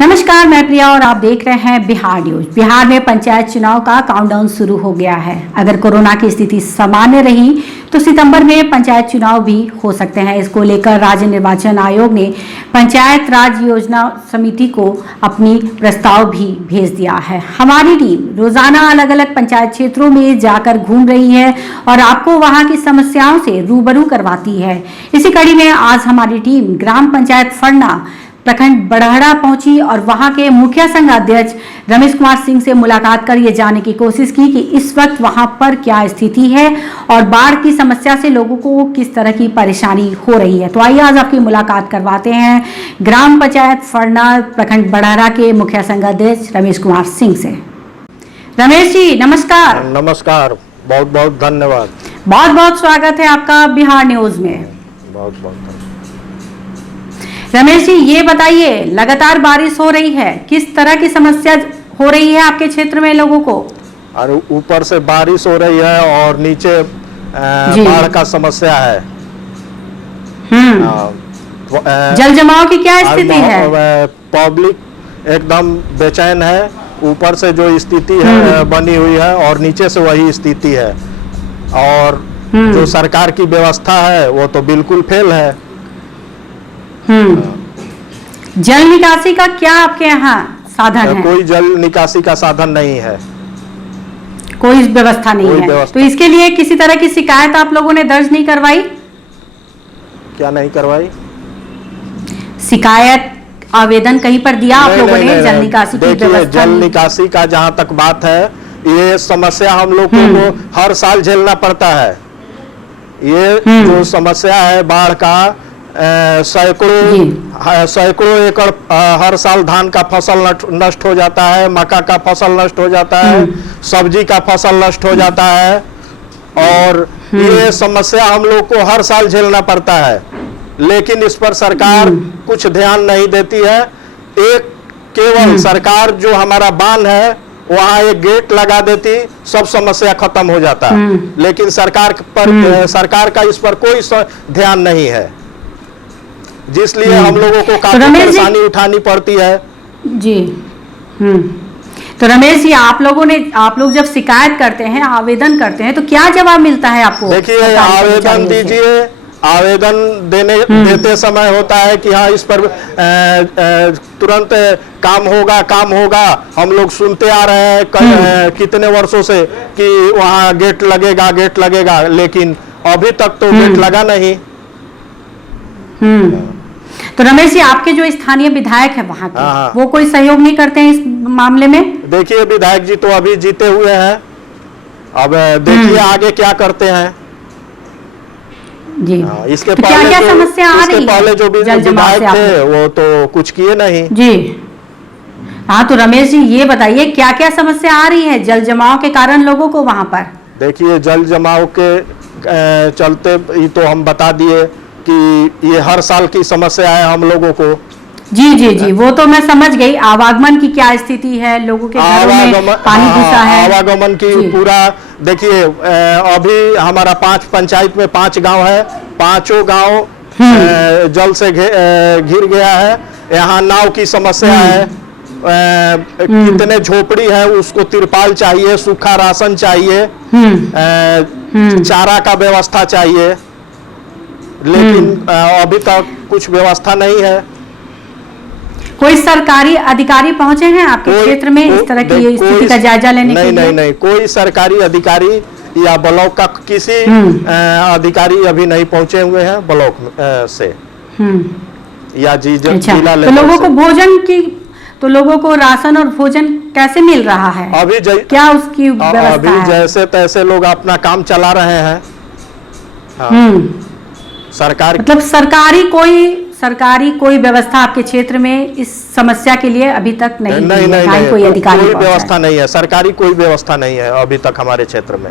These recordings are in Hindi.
नमस्कार, मैं प्रिया और आप देख रहे हैं बिहार न्यूज। बिहार में पंचायत चुनाव का काउंटडाउन शुरू हो गया है। अगर कोरोना की स्थिति सामान्य रही तो सितंबर में पंचायत चुनाव भी हो सकते हैं। इसको लेकर राज्य निर्वाचन आयोग ने पंचायत राज योजना समिति को अपनी प्रस्ताव भी भेज दिया है। हमारी टीम रोजाना अलग अलग पंचायत क्षेत्रों में जाकर घूम रही है और आपको वहां की समस्याओं से रूबरू करवाती है। इसी कड़ी में आज हमारी टीम ग्राम पंचायत फरना प्रखंड बड़हरा पहुंची और वहां के मुखिया संघ अध्यक्ष रमेश कुमार सिंह से मुलाकात कर ये जानने की कोशिश की कि इस वक्त वहां पर क्या स्थिति है और बाढ़ की समस्या से लोगों को किस तरह की परेशानी हो रही है। तो आइए आज आपकी मुलाकात करवाते हैं ग्राम पंचायत फरना प्रखंड बड़हरा के मुखिया संघ अध्यक्ष रमेश कुमार सिंह से। रमेश जी नमस्कार। नमस्कार, बहुत बहुत धन्यवाद। बहुत बहुत स्वागत है आपका बिहार न्यूज में। बहुत बहुत धन्यवाद। रमेश जी ये बताइए, लगातार बारिश हो रही है, किस तरह की समस्या हो रही है आपके क्षेत्र में लोगों को? और ऊपर से बारिश हो रही है और नीचे बाढ़ का समस्या है। जल जमाव की क्या स्थिति है? पब्लिक एकदम बेचैन है। ऊपर से जो स्थिति है बनी हुई है और नीचे से वही स्थिति है। और जो सरकार की व्यवस्था है वो तो बिल्कुल फेल है। जल निकासी का क्या आपके यहाँ साधन है? कोई जल निकासी का साधन नहीं है, कोई व्यवस्था नहीं है। तो इसके लिए किसी तरह की शिकायत आप लोगों ने दर्ज नहीं करवाई? क्या नहीं करवाई? शिकायत आवेदन कहीं पर दिया आप लोगों ने जल निकासी की व्यवस्था? जल निकासी का जहाँ तक बात है, ये समस्या हम लोग को हर साल झेलना पड़ता है। ये जो समस्या है बाढ़ का, सैकड़ों एकड़ हर साल धान का फसल नष्ट हो जाता है, मक्का का फसल नष्ट हो जाता है, सब्जी का फसल नष्ट हो जाता है। और ये समस्या हम लोग को हर साल झेलना पड़ता है, लेकिन इस पर सरकार कुछ ध्यान नहीं देती है। एक केवल सरकार जो हमारा बांध है वहाँ एक गेट लगा देती, सब समस्या खत्म हो जाता। लेकिन सरकार का इस पर कोई ध्यान नहीं है, जिसलिए हम लोगों को काफी परेशानी उठानी पड़ती है। जी तो रमेश जी आप लोग जब शिकायत करते हैं, आवेदन करते हैं, तो क्या जवाब मिलता है आपको? देखिए, आवेदन दीजिए, आवेदन देते समय होता है कि हाँ इस पर तुरंत काम होगा। हम लोग सुनते आ रहे हैं कितने वर्षों से कि वहाँ गेट लगेगा, लेकिन अभी तक तो गेट लगा नहीं। तो रमेश जी आपके जो स्थानीय विधायक है वहाँ के, वो कोई सहयोग नहीं करते हैं इस मामले में? देखिए, विधायक जी तो अभी जीते हुए हैं, अब देखिए आगे क्या करते हैं जी। इसके तो क्या समस्या आ रही है? पहले जो विधायक थे वो तो कुछ किए नहीं जी। हाँ तो रमेश जी ये बताइए क्या क्या समस्या आ रही है जल जमाव के कारण लोगों को वहाँ पर? देखिए, जल जमाव के चलते ही तो हम बता दिए कि ये हर साल की समस्या है हम लोगों को। जी वो तो मैं समझ गई। आवागमन की क्या स्थिति है? लोगों के घरों में पानी घुसा है? आवागमन की पूरा देखिए, अभी हमारा 5 पंचायत में 5 गांव है, 5 गांव जल से घिर गया है। यहाँ नाव की समस्या है, कितने झोपड़ी है उसको तिरपाल चाहिए, सूखा राशन चाहिए, चारा का व्यवस्था चाहिए, लेकिन अभी तक कुछ व्यवस्था नहीं है। कोई सरकारी अधिकारी पहुंचे हैं आपके क्षेत्र में इस तरह की स्थिति का जायजा लेने के लिए? नहीं, कोई सरकारी अधिकारी या ब्लॉक का किसी अधिकारी अभी नहीं पहुंचे हुए हैं ब्लॉक से या जिला लेवल। तो लोगों को भोजन की, तो लोगों को राशन और भोजन कैसे मिल रहा है? अभी क्या उसकी व्यवस्था है? अभी जैसे तैसे लोग अपना काम चला रहे हैं। मतलब सरकारी कोई व्यवस्था आपके क्षेत्र में इस समस्या के लिए अभी तक नहीं कोई अधिकारी? कोई व्यवस्था नहीं है, सरकारी कोई व्यवस्था नहीं है अभी तक हमारे क्षेत्र में।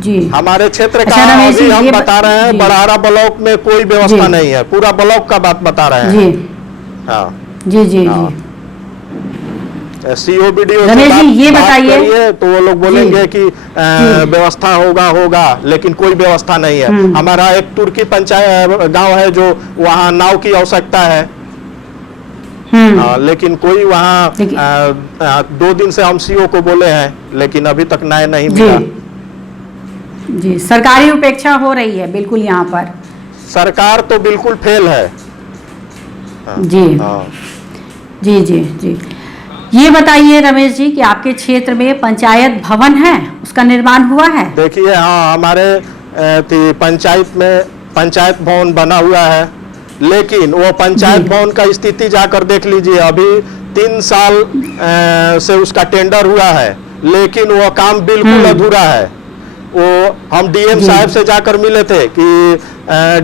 जी हमारे क्षेत्र का अभी हम बता रहे हैं, बड़हरा ब्लॉक में कोई व्यवस्था नहीं है, पूरा ब्लॉक का बात बता रहे हैं। जी COBDO रमेश जी ये बताइए, तो वो लोग बोलेंगे कि व्यवस्था होगा, लेकिन कोई व्यवस्था नहीं है। हमारा एक तुर्की पंचायत गांव है जो वहाँ नाव की आवश्यकता है। लेकिन कोई वहाँ 2 दिन से हम सीओ को बोले हैं, लेकिन अभी तक न्याय नहीं मिला। जी, सरकारी उपेक्षा हो रही है बिल्कुल यहाँ पर। सरकार तो बिल्कुल फेल है। जी जी जी जी। ये बताइए रमेश जी कि आपके क्षेत्र में पंचायत भवन है, उसका निर्माण हुआ है? देखिए, हाँ, हमारे पंचायत में पंचायत भवन बना हुआ है, लेकिन वो पंचायत भवन का स्थिति जाकर देख लीजिए। अभी 3 साल से उसका टेंडर हुआ है, लेकिन वो काम बिल्कुल अधूरा है। वो हम डीएम साहब से जाकर मिले थे कि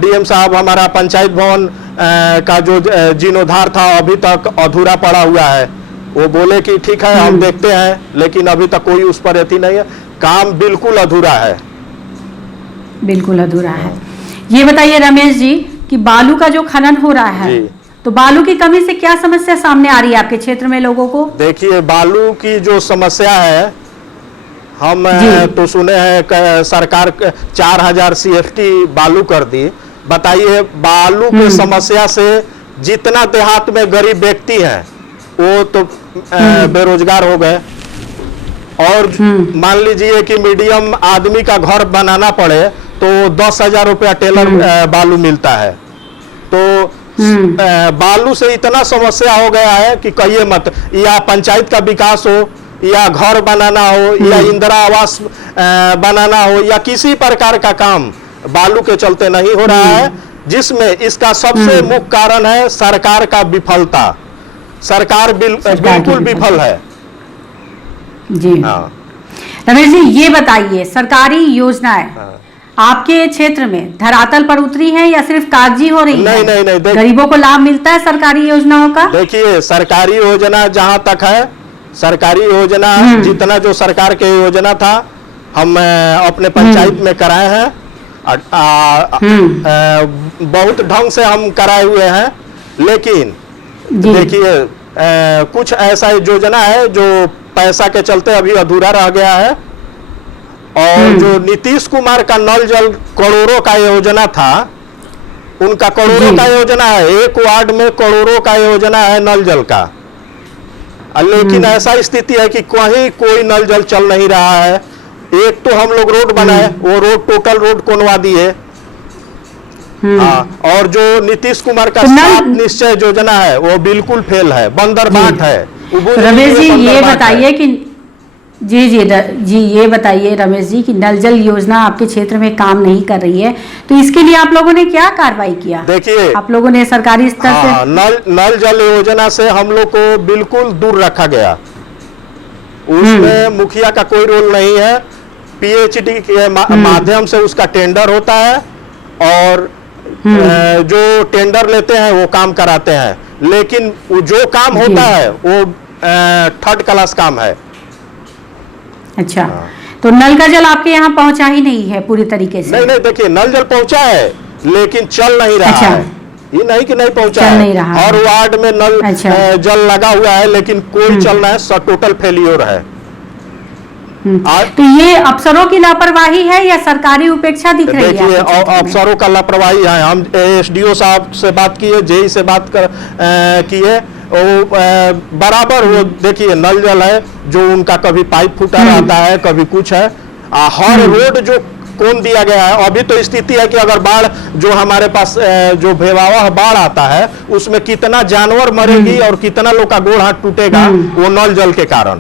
डीएम साहब, हमारा पंचायत भवन का जो जीर्णोद्धार था अभी तक अधूरा पड़ा हुआ है। वो बोले कि ठीक है, हम देखते हैं, लेकिन अभी तक कोई उस पर अति नहीं है, काम बिल्कुल अधूरा है। बिल्कुल अधूरा है। ये बताइए रमेश जी कि बालू का जो खनन हो रहा है, तो बालू की कमी से क्या समस्या सामने आ रही है आपके क्षेत्र में लोगों को? देखिए, बालू की जो समस्या है, हम तो सुने हैं सरकार 4000 CFT बालू कर दी। बताइए, बालू की समस्या से जितना देहात में गरीब व्यक्ति हैं वो तो बेरोजगार हो गए। और मान लीजिए कि मीडियम आदमी का घर बनाना पड़े तो 10,000 रुपया टेलर बालू मिलता है। तो बालू से इतना समस्या हो गया है कि कहिए मत। या पंचायत का विकास हो, या घर बनाना हो, या इंदिरा आवास बनाना हो, या किसी प्रकार का काम बालू के चलते नहीं हो रहा है, जिसमें इसका सबसे मुख्य कारण है सरकार का विफलता। सरकार बिल्कुल विफल है। जी हाँ। रमेश जी, ये बताइए, सरकारी योजनाएं आपके क्षेत्र में धरातल पर उतरी है या सिर्फ कागजी हो रही है? नहीं, गरीबों को लाभ मिलता है सरकारी योजनाओं का? देखिए, सरकारी योजना जहां तक है, सरकारी योजना जितना जो सरकार के योजना था हम अपने पंचायत में कराए हैं। बहुत ढंग से हम कराए हुए हैं, लेकिन देखिए, कुछ ऐसा योजना है जो पैसा के चलते अभी अधूरा रह गया है। और जो नीतीश कुमार का नल जल करोड़ों का योजना था, उनका करोड़ों का योजना है, एक वार्ड में करोड़ों का योजना है नल जल का, लेकिन ऐसा स्थिति है कि कहीं कोई नल जल चल नहीं रहा है। एक तो हम लोग रोड बनाए, वो रोड टोटल रोड कोनवा दिए। और जो नीतीश कुमार का 7 निश्चय योजना है वो बिल्कुल फेल है, बंदरबाट है। रमेश जी, ये बताइए कि ये बताइए रमेश जी कि नल जल योजना आपके क्षेत्र में काम नहीं कर रही है, तो इसके लिए आप लोगों ने क्या कार्रवाई किया? देखिए, आप लोगों ने सरकारी स्तर से नल जल योजना से हम लोग को बिल्कुल दूर रखा गया। उसमें मुखिया का कोई रोल नहीं है। PhD के माध्यम से उसका टेंडर होता है, और जो टेंडर लेते हैं वो काम कराते हैं, लेकिन जो काम होता है वो 3rd क्लास काम है। अच्छा, तो नल का जल आपके यहाँ पहुंचा ही नहीं है पूरी तरीके से? नहीं, देखिए, नल जल पहुंचा है, लेकिन चल नहीं रहा है। ये नहीं कि नहीं पहुंचा है, हर वार्ड में नल जल लगा हुआ है, लेकिन कोई चल रहा है, सब टोटल फेलियर है। तो ये अफसरों की लापरवाही है या सरकारी उपेक्षा दिख रही है? देखिए, अफसरों का लापरवाही है। हम SDO साहब से बात किए, JE से बात किए, वो बराबर वो देखिए नल जल है जो उनका कभी पाइप फूटा रहता है, कभी कुछ है। हर रोड जो कौन दिया गया है, अभी तो स्थिति है कि अगर बाढ़ जो हमारे पास जो भयावह बाढ़ आता है, उसमें कितना जानवर मरेगी और कितना लोग का गोड़ हाथ टूटेगा, वो नल जल के कारण।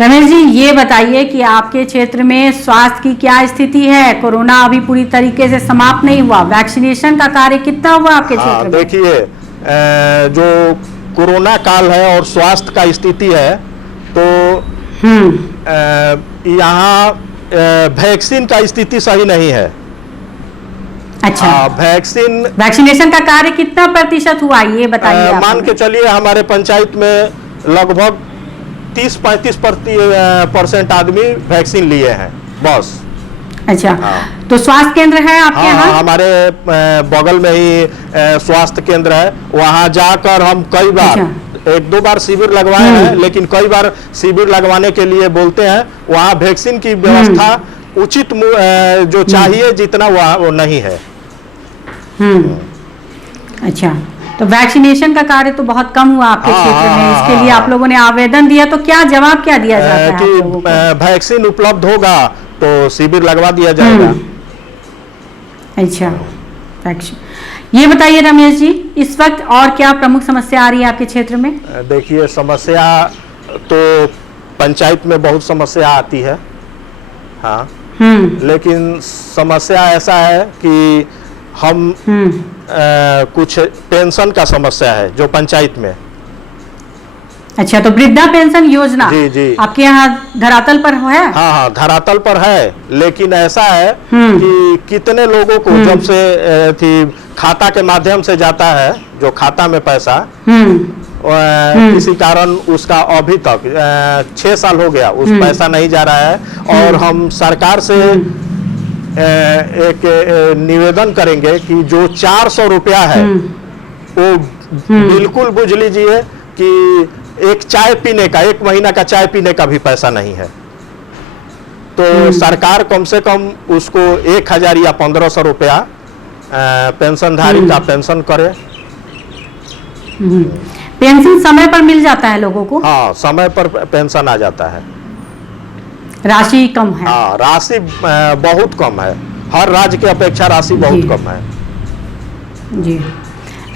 रमेश जी, ये बताइए कि आपके क्षेत्र में स्वास्थ्य की क्या स्थिति है? कोरोना अभी पूरी तरीके से समाप्त नहीं हुआ, वैक्सीनेशन का कार्य कितना हुआ आपके क्षेत्र में? देखिए, जो कोरोना काल है और स्वास्थ्य का स्थिति है, तो यहाँ वैक्सीन का स्थिति सही नहीं है। अच्छा, वैक्सीनेशन का कार्य कितना प्रतिशत हुआ, ये बताइए? मान के चलिए, हमारे पंचायत में लगभग 30-35% आदमी वैक्सीन लिए हैं बस। अच्छा, तो स्वास्थ्य केंद्र है आपके यहाँ? हमारे बगल में ही स्वास्थ्य केंद्र है। वहाँ जाकर हम कई बार 1-2 बार शिविर लगवाए हैं, लेकिन कई बार शिविर लगवाने के लिए बोलते हैं, वहाँ वैक्सीन की व्यवस्था उचित जो चाहिए जितना वो नहीं है। अच्छा, तो वैक्सीनेशन का कार्य तो बहुत कम हुआ आपके हाँ, क्षेत्र में, हाँ, इसके लिए हाँ। आप लोगों ने आवेदन दिया, तो क्या जवाब क्या दिया जाता है आप कि लोगों को? वैक्सीन उपलब्ध होगा तो शिविर लगवा दिया जाएगा। अच्छा, वैक्सीन। ये बताइए रमेश जी, इस वक्त और क्या प्रमुख समस्या आ रही है आपके क्षेत्र में? देखिए, समस्या तो पंचायत में बहुत समस्या आती है, हाँ, लेकिन समस्या ऐसा है कि हम कुछ पेंशन का समस्या है जो पंचायत में। अच्छा, तो वृद्धा पेंशन योजना जी, जी। आपके यहाँ धरातल पर है? हाँ हाँ, धरातल पर है, लेकिन ऐसा है कि कितने लोगों को जब से थी खाता के माध्यम से जाता है, जो खाता में पैसा किसी कारण उसका अभी तक 6 साल हो गया, उस पैसा नहीं जा रहा है। और हम सरकार से एक निवेदन करेंगे कि जो 400 रुपया है वो बिल्कुल बुझ लीजिए कि एक चाय पीने का, 1 महीना का चाय पीने का भी पैसा नहीं है। तो सरकार कम से कम उसको 1000 या 1500 रुपया पेंशनधारी का पेंशन करे। पेंशन समय पर मिल जाता है लोगों को? हाँ, समय पर पेंशन आ जाता है। राशि कम है? हाँ, राशि बहुत कम है, हर राज्य की अपेक्षा राशि बहुत कम है। जी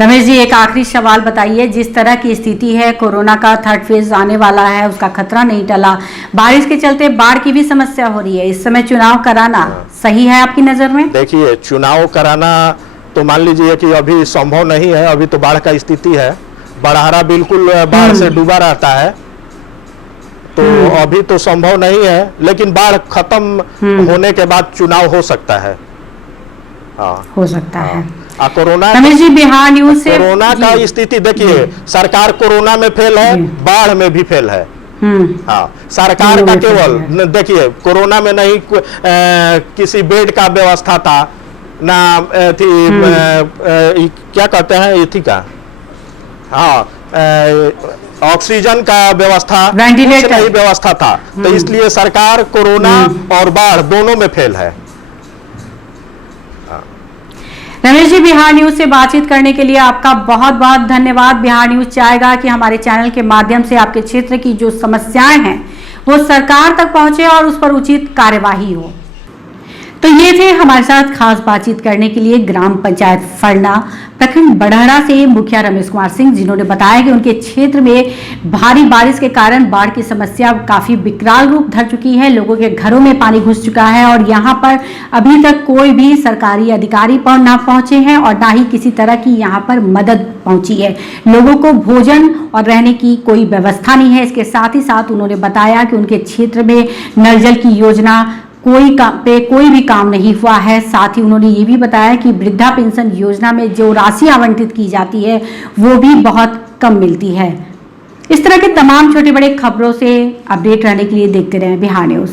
रमेश जी, एक आखिरी सवाल बताइए, जिस तरह की स्थिति है, कोरोना का 3rd फेज आने वाला है, उसका खतरा नहीं टला, बारिश के चलते बाढ़ की भी समस्या हो रही है, इस समय चुनाव कराना सही है आपकी नजर में? देखिए, चुनाव कराना तो मान लीजिए कि अभी संभव नहीं है, अभी तो बाढ़ का स्थिति है, बड़हरा बिल्कुल बाढ़ से डूबा रहता है, तो अभी तो संभव नहीं है, लेकिन बाढ़ खत्म होने के बाद चुनाव हो सकता है। हाँ, हो सकता है। कोरोना, रमेश जी, बिहार न्यूज से कोरोना का स्थिति देखिए, सरकार कोरोना में फेल है, बाढ़ में भी फेल है। हाँ, सरकार का केवल देखिए, कोरोना में नहीं किसी बेड का व्यवस्था था ना, थी क्या कहते हैं इथी का, हाँ, ऑक्सीजन का व्यवस्था, वेंटिलेटर नहीं व्यवस्था था, तो इसलिए सरकार कोरोना और बाढ़ दोनों में फेल है। रमेश जी, बिहार न्यूज से बातचीत करने के लिए आपका बहुत बहुत धन्यवाद। बिहार न्यूज चाहेगा कि हमारे चैनल के माध्यम से आपके क्षेत्र की जो समस्याएं हैं वो सरकार तक पहुंचे और उस पर उचित कार्यवाही हो। तो ये थे हमारे साथ खास बातचीत करने के लिए ग्राम पंचायत फरना प्रखंड बड़हरा से मुखिया रमेश कुमार सिंह, जिन्होंने बताया कि उनके क्षेत्र में भारी बारिश के कारण बाढ़ की समस्या काफी विकराल रूप धर चुकी है, लोगों के घरों में पानी घुस चुका है और यहाँ पर अभी तक कोई भी सरकारी अधिकारी पर ना पहुंचे हैं और ना ही किसी तरह की यहाँ पर मदद पहुंची है। लोगों को भोजन और रहने की कोई व्यवस्था नहीं है। इसके साथ ही साथ उन्होंने बताया कि उनके क्षेत्र में नल जल की योजना कोई भी काम नहीं हुआ है। साथ ही उन्होंने ये भी बताया कि वृद्धा पेंशन योजना में जो राशि आवंटित की जाती है वो भी बहुत कम मिलती है। इस तरह के तमाम छोटे बड़े खबरों से अपडेट रहने के लिए देखते रहें बिहार न्यूज़।